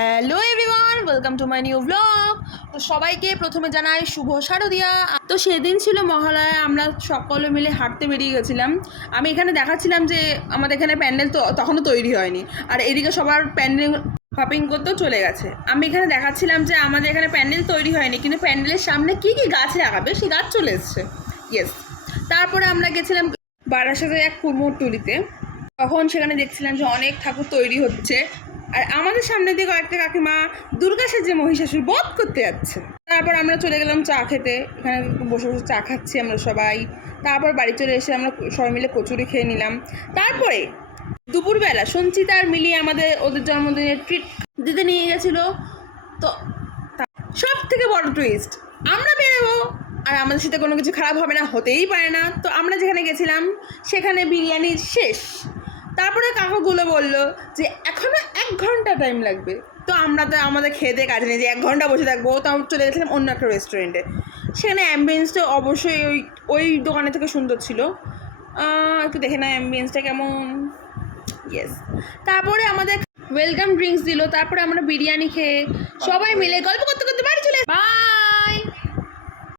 Hello everyone, welcome to my new blog. তো সবাইকে প্রথমে জানাই শুভ শারদিয়া। তো সেদিন ছিল মহালয়া, আমরা সকলে মিলে হাঁটতে বেরিয়ে গেছিলাম। আমি এখানে দেখাচ্ছিলাম যে আমাদের এখানে প্যান্ডেল তো তখনও তৈরি হয়নি, আর এদিকে সবার প্যান্ডেল শপিং করতেও চলে গেছে। আমি এখানে দেখাচ্ছিলাম যে আমাদের এখানে প্যান্ডেল তৈরি হয়নি, কিন্তু প্যান্ডেলের সামনে কী কী গাছ লাগাবে সেই গাছ চলে এসছে। ইয়েস। তারপরে আমরা গেছিলাম বারাসাতে এক কুমোরটুলিতে। তখন সেখানে দেখছিলাম যে অনেক ঠাকুর তৈরি হচ্ছে, আর আমাদের সামনে দিয়ে কয়েকটা কাকিমা দুর্গা সেজে মহিষাসুর বধ করতে যাচ্ছে। তারপর আমরা চলে গেলাম চা খেতে, এখানে বসে বসে চা খাচ্ছি আমরা সবাই। তারপর বাড়ি চলে এসে আমরা সবাই মিলে কচুরি খেয়ে নিলাম। তারপরে দুপুরবেলা সঞ্চিতা আর মিলিয়ে ওদের জন্মদিনের ট্রিট দিতে নিয়ে গেছিলো। তো সব থেকে বড় টুইস্ট, আমরা বেরোবো আর আমাদের সাথে কোনো কিছু খারাপ হবে না, হতেই পারে না। তো আমরা যেখানে গেছিলাম সেখানে বিরিয়ানি শেষ। তারপরে কাকুগুলো বললো যে এখনো 1 ঘন্টা টাইম লাগবে। তো আমরা তো আমাদের খেয়ে দিয়ে কাজ নেই যে 1 ঘন্টা বসে থাকবো, তো আমরা চলে গেছিলাম অন্য একটা রেস্টুরেন্টে। সেখানে অ্যাম্বিয়েন্সটা অবশ্যই ওই দোকানে থেকে সুন্দর ছিল। একটু দেখে না অ্যাম্বিয়েন্সটা কেমন। ইয়েস। তারপরে আমাদের ওয়েলকাম ড্রিঙ্কস দিল। তারপরে আমরা বিরিয়ানি খেয়ে সবাই মিলে গল্প করতে করতে বাড়ি চলে বাই।